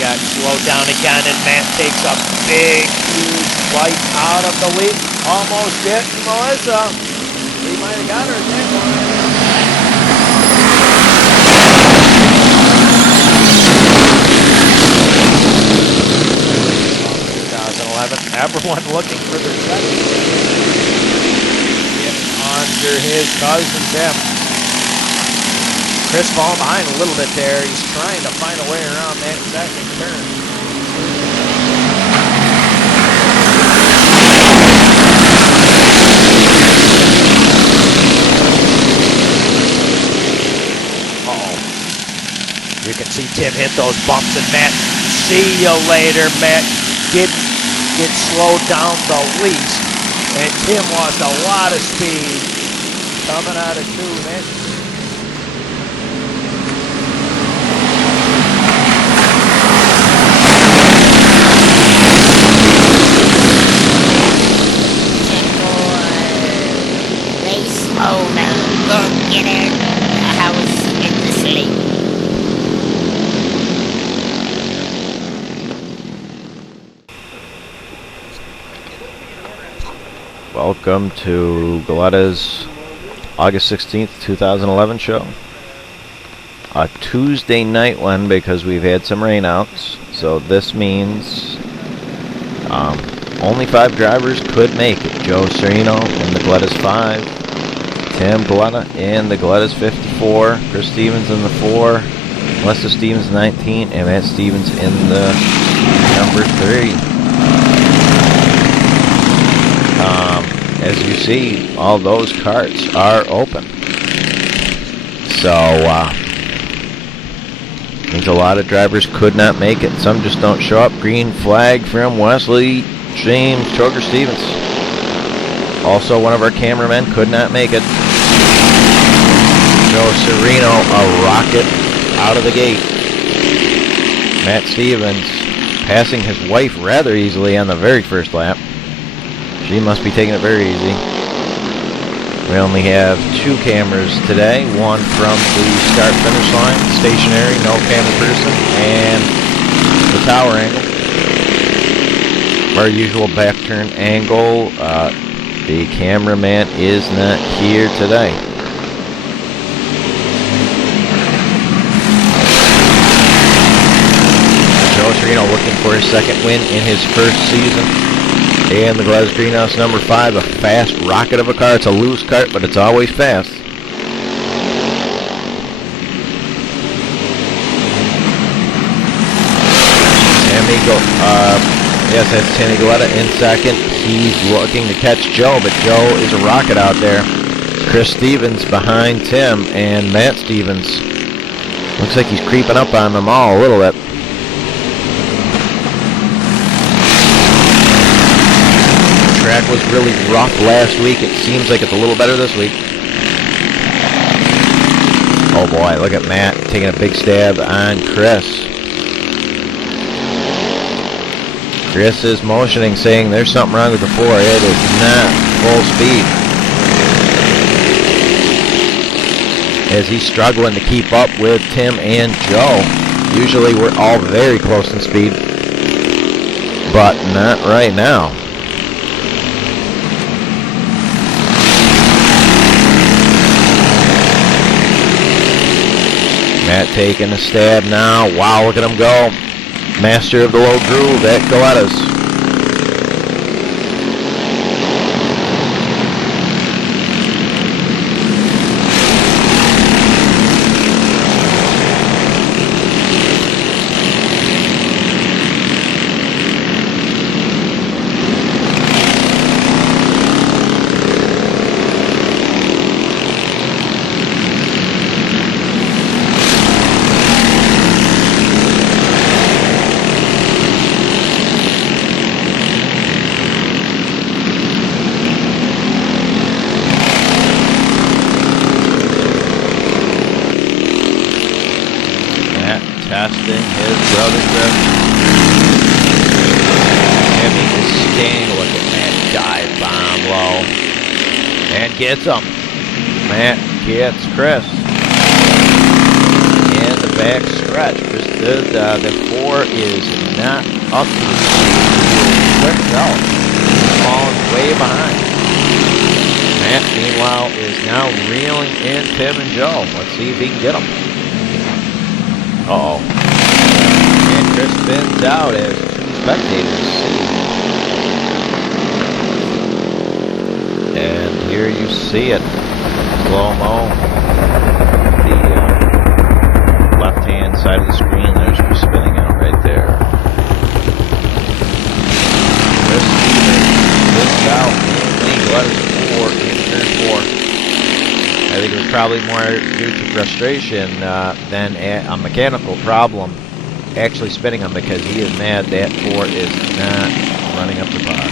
got slowed down again, and Matt takes a big, huge flight out of the lead. Almost getting Melissa. He might have got her at that one. 2011, everyone looking for their second. Getting under his cousin Tim. Chris falling behind a little bit there. He's trying to find a way around that second turn. Uh-oh. You can see Tim hit those bumps, and Matt, see you later, Matt. Get slowed down the least, and Tim lost a lot of speed coming out of two. They slow now. Go get her the house into sleep. Welcome to Galletta's August 16th, 2011 show. A Tuesday night one because we've had some rainouts. So this means only 5 drivers could make it. Joe Sereno in the Galletta's 5. Tim Galletta in the Galletta's 54. Chris Stevens in the 4. Melissa Stevens 19. And Matt Stevens in the number 3. As you see, all those carts are open. So, means a lot of drivers could not make it. Some just don't show up. Green flag from Wesley James Choker Stevens. Also, one of our cameramen could not make it. Joe Sereno, a rocket out of the gate. Matt Stevens passing his wife rather easily on the very first lap. She must be taking it very easy. We only have 2 cameras today. One from the start-finish line, stationary, no camera person, and the tower angle. Our usual back turn angle. The cameraman is not here today. Joe Sereno looking for his second win in his first season. And the Galletta Greenhouse number 5, a fast rocket of a car. It's a loose cart, but it's always fast. Yes, that's Tammy Galletta in second. He's looking to catch Joe, but Joe is a rocket out there. Chris Stevens behind Tim and Matt Stevens. Looks like he's creeping up on them all a little bit. Track was really rough last week. It seems like it's a little better this week. Oh boy, look at Matt taking a big stab on Chris. Chris is motioning, saying there's something wrong with the 4. It is not full speed. As he's struggling to keep up with Tim and Joe. Usually we're all very close in speed, but not right now. Matt taking a stab now. Wow, look at him go. Master of the low groove at Galletta's. Testing his brother Chris. Timmy is staying. Look at Matt dive bomb low. And gets him. Matt gets Chris. And the back stretch. Just the 4 is not up to the speed. Quick out. Falling way behind. Matt, meanwhile, is now reeling in Tim and Joe. Let's see if he can get them. Uh-oh. And Chris spins out as 2 spectators see. And here you see it. Slow-mo. The left-hand side of the screen, there's Chris spinning out right there. Chris spins out in lead. Galletta's 4 in turn 4. I think it was probably more due to frustration than a mechanical problem actually spinning him, because he is mad that 4 is not running up to par.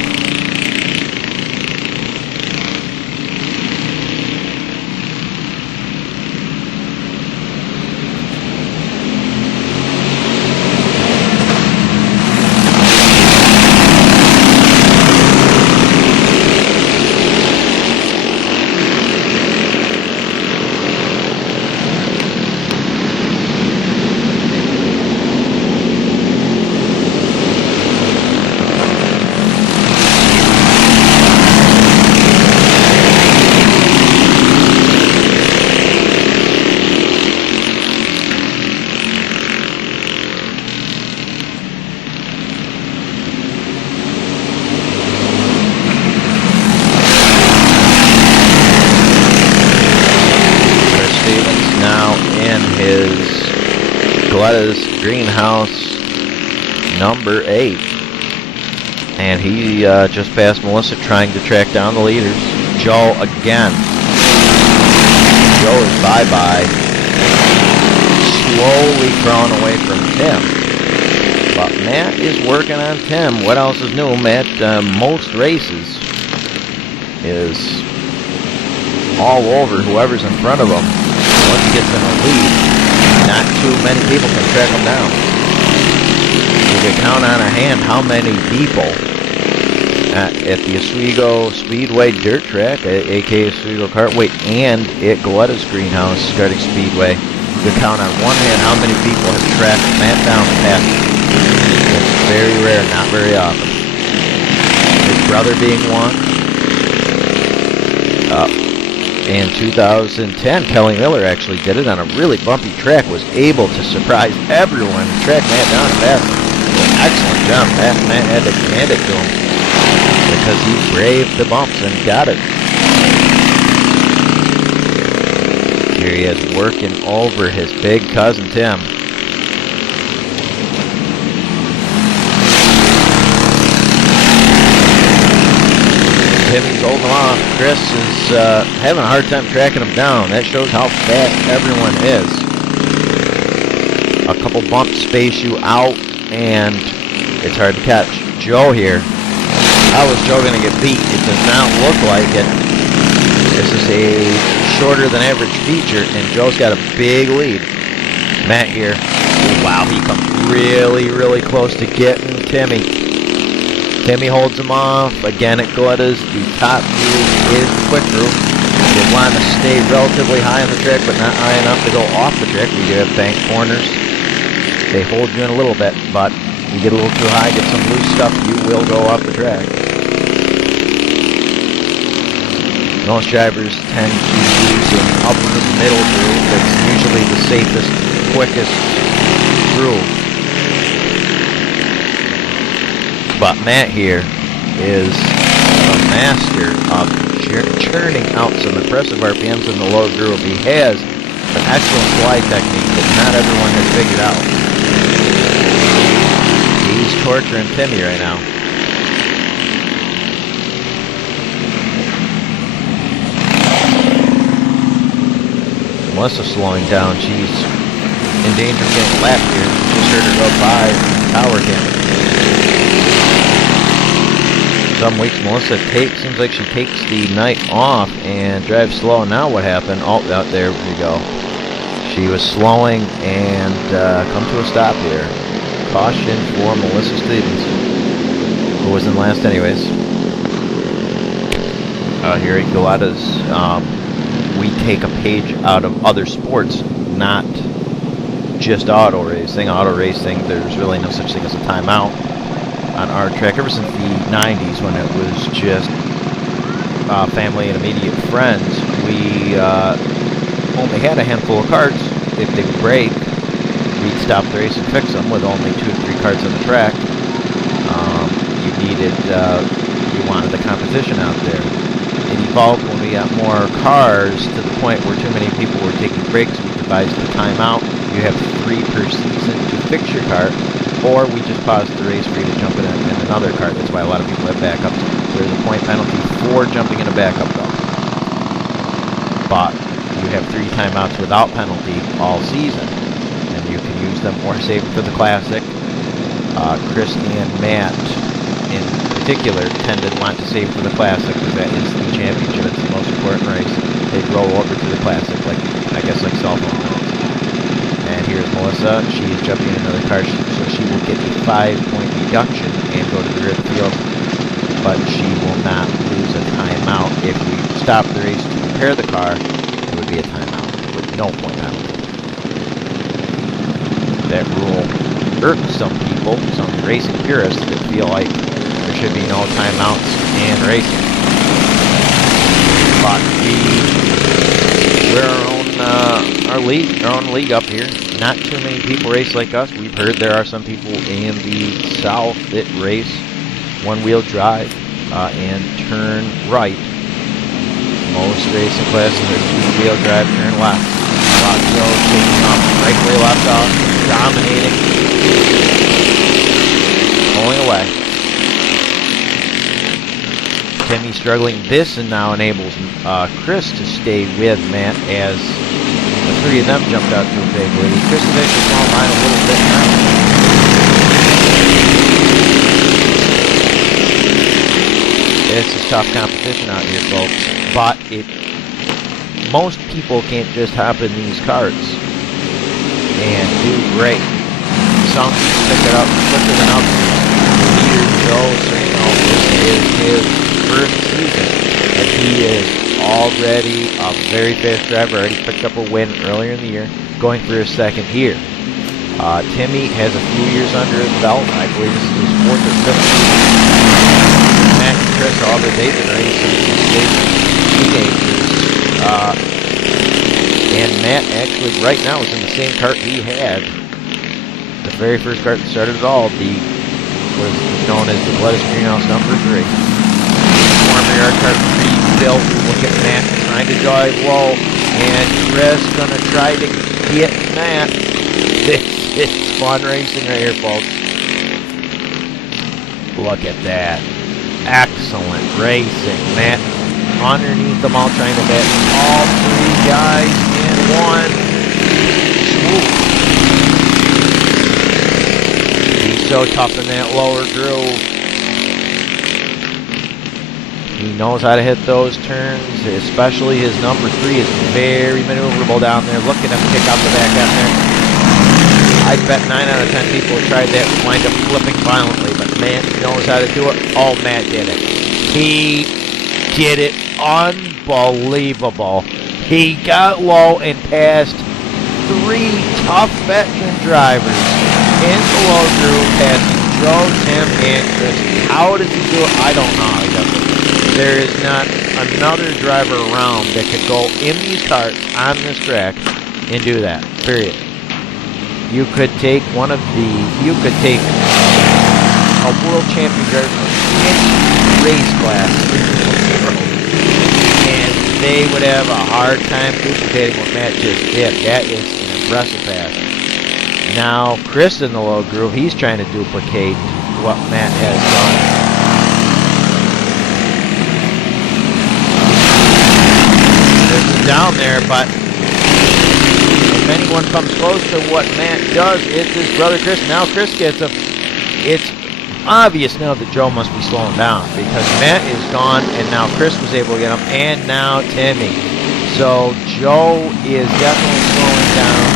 Galletta's greenhouse number 8, and he just passed Melissa trying to track down the leaders. Joe again. Joe is bye-bye, slowly crawling away from Tim, but Matt is working on Tim. What else is new? Matt, most races, is all over whoever's in front of him. Once he gets in a lead, not too many people can track him down. You can count on a hand how many people at the Oswego Speedway dirt track, aka Oswego Kartway, and at Galletta's greenhouse karting Speedway. You can count on one hand how many people have tracked Matt down and passed him. It's very rare, not very often. His brother being one. In 2010, Kelly Miller actually did it on a really bumpy track, was able to surprise everyone, track Matt down and pass him. Excellent job. Matt had to hand it to him because he braved the bumps and got it. Here he is working over his big cousin Tim. Timmy's holding him off. Chris is having a hard time tracking him down. That shows how fast everyone is. A couple bumps space you out, and it's hard to catch. Joe here. How is Joe going to get beat? It does not look like it. This is a shorter than average feature, and Joe's got a big lead. Matt here. Wow, he comes really, really close to getting Timmy. Timmy holds him off. Again at Galletta's, the top groove is the quick groove. They want to stay relatively high on the track, but not high enough to go off the track. We do have bank corners. They hold you in a little bit, but you get a little too high, get some loose stuff, you will go off the track. Most drivers tend to use an upper middle groove. That's usually the safest, quickest groove. But Matt here is a master of churning out some impressive RPMs in the low groove. He has an excellent slide technique that not everyone has figured out. He's torturing Timmy right now. Melissa slowing down. She's in danger of getting lapped here. Just heard her go by tower camera. Some weeks Melissa seems like she takes the night off and drives slow. Now what happened? Oh, out there we go. She was slowing and come to a stop here. Caution for Melissa Stevens, who was in last anyways. Here at Galletta's, we take a page out of other sports, not just auto racing. Auto racing, there's really no such thing as a timeout on our track. Ever since the 90s, when it was just family and immediate friends, we only had a handful of karts. If they would break, we'd stop the race and fix them with only 2 or 3 karts on the track. You wanted the competition out there. It evolved when we got more cars to the point where too many people were taking breaks. We devised the timeout. You have 3 per season to fix your car, or we just pause the race for you to jump in another car. That's why a lot of people have backups. There's a point penalty for jumping in a backup though. But you have 3 timeouts without penalty all season, and you can use them or save them for the classic. Chris and Matt in particular tend to want to save for the classic because that is the championship. It's the most important race. They roll over to the classic, like I guess like cell phone minutes. And here's Melissa. She is jumping in another car, so she will get a 5-point reduction and go to the rear of the field. But she will not lose a timeout. If we stop the race to repair the car, it would be a timeout with no point penalty. That rule irks some people, some racing purists that feel like there should be no timeouts in racing. But we're our own league up here. Not too many people race like us. We've heard there are some people in the south that race one-wheel drive and turn right. Most racing classes are two-wheel drive, turn left. Joe taking off right where he left off, dominating, pulling away. Timmy struggling. This and now enables Chris to stay with Matt as the 3 of them jumped out to a big lead. Chris is actually falling behind a little bit now. This is tough competition out here, folks. But most people can't just hop in these karts and do great. Some pick it up quicker than others. Here Joe Sereno, this is his first season, and he is already a very fast driver. Already picked up a win earlier in the year, going for his 2nd year. Timmy has a few years under his belt. I believe this is his 4th or 5th season. Matt and Chris, although they've been racing since they were teenagers. And Matt actually right now is in the same kart he had. The very first kart that started it all, was known as the Galletta Greenhouse number 3. Former yard kart rebuilt. Look at Matt trying to drive low, and Chris gonna try to get Matt. This is fun racing right here, folks. Look at that. Excellent racing. Matt underneath them all, trying to bet all 3 guys in one swoop. He's so tough in that lower groove. He knows how to hit those turns, especially his number 3 is very maneuverable down there. Look at him kick out the back end there. I bet 9 out of 10 people who tried that would wind up flipping violently, but Matt knows how to do it. Oh, Matt did it. He did it. Unbelievable. He got low and passed 3 tough veteran drivers in the low groove, passing Joe, Tim, and Chris. How does he do it? I don't know how he does it. There is not another driver around that could go in these karts on this track and do that. Period. You could take a world champion driver from any race class and they would have a hard time duplicating what Matt just did. That is an impressive pass. Now, Chris in the low groove, he's trying to duplicate what Matt has done. This is down there, but if anyone comes close to what Matt does, it's his brother Chris. Now Chris gets him. It's obvious now that Joe must be slowing down because Matt is gone and now Chris was able to get him, and now Timmy. So Joe is definitely slowing down.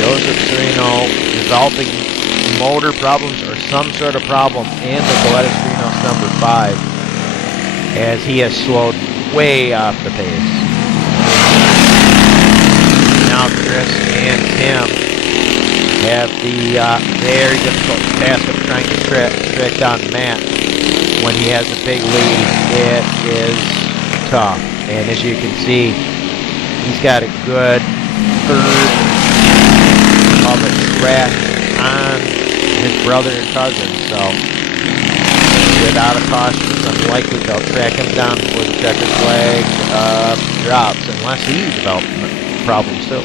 Joseph Sereno developing motor problems or some sort of problem in the Galletta Greenhouse number 5 as he has slowed way off the pace. have the very difficult task of trying to track down Matt when he has a big lead. It is tough. And as you can see, he's got a good third of a track on his brother and cousin. So without a caution, it's unlikely they'll track him down before the checkered flag drops, unless he develops problems too.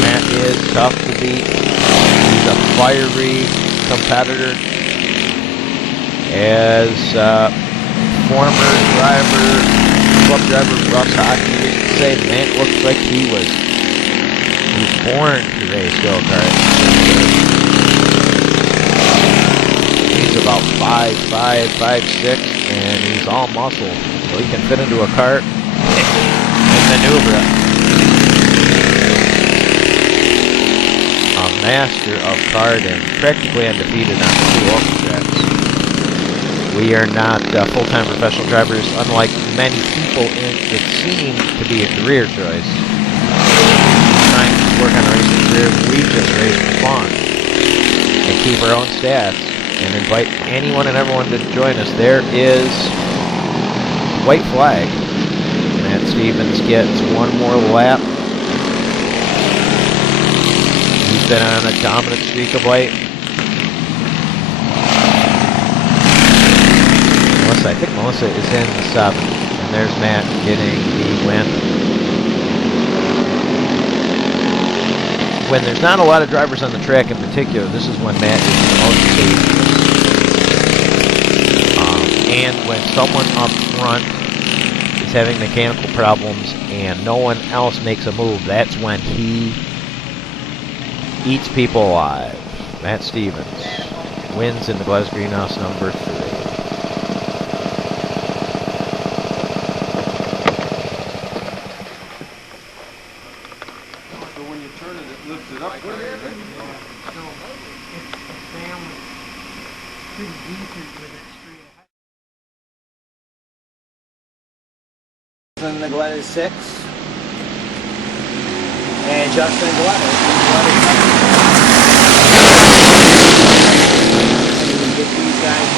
Matt is tough to beat. He's a fiery competitor. As former club driver Russ Hockey used to say, Matt looks like he was born to race go-karts. He's about 5'5", 5'6", and he's all muscle, so he can fit into a cart and maneuver it. A master of karting, practically undefeated on the 2 local tracks. We are not full-time professional drivers, unlike many people that seem to be a career choice. Trying to work on a racing career, we just race for fun and keep our own stats and invite anyone and everyone to join us. There is white flag. Matt Stevens gets one more lap. He's been on a dominant streak of late. I think Melissa is in the 7th, and there's Matt getting the win. When there's not a lot of drivers on the track in particular, this is when Matt is the most dangerous. And when someone up front is having mechanical problems and no one else makes a move, that's when he eats people alive. Matt Stevens wins in the Glass Greenhouse number 3. In the Galletta 6, and Justin and Galletta. We get these guys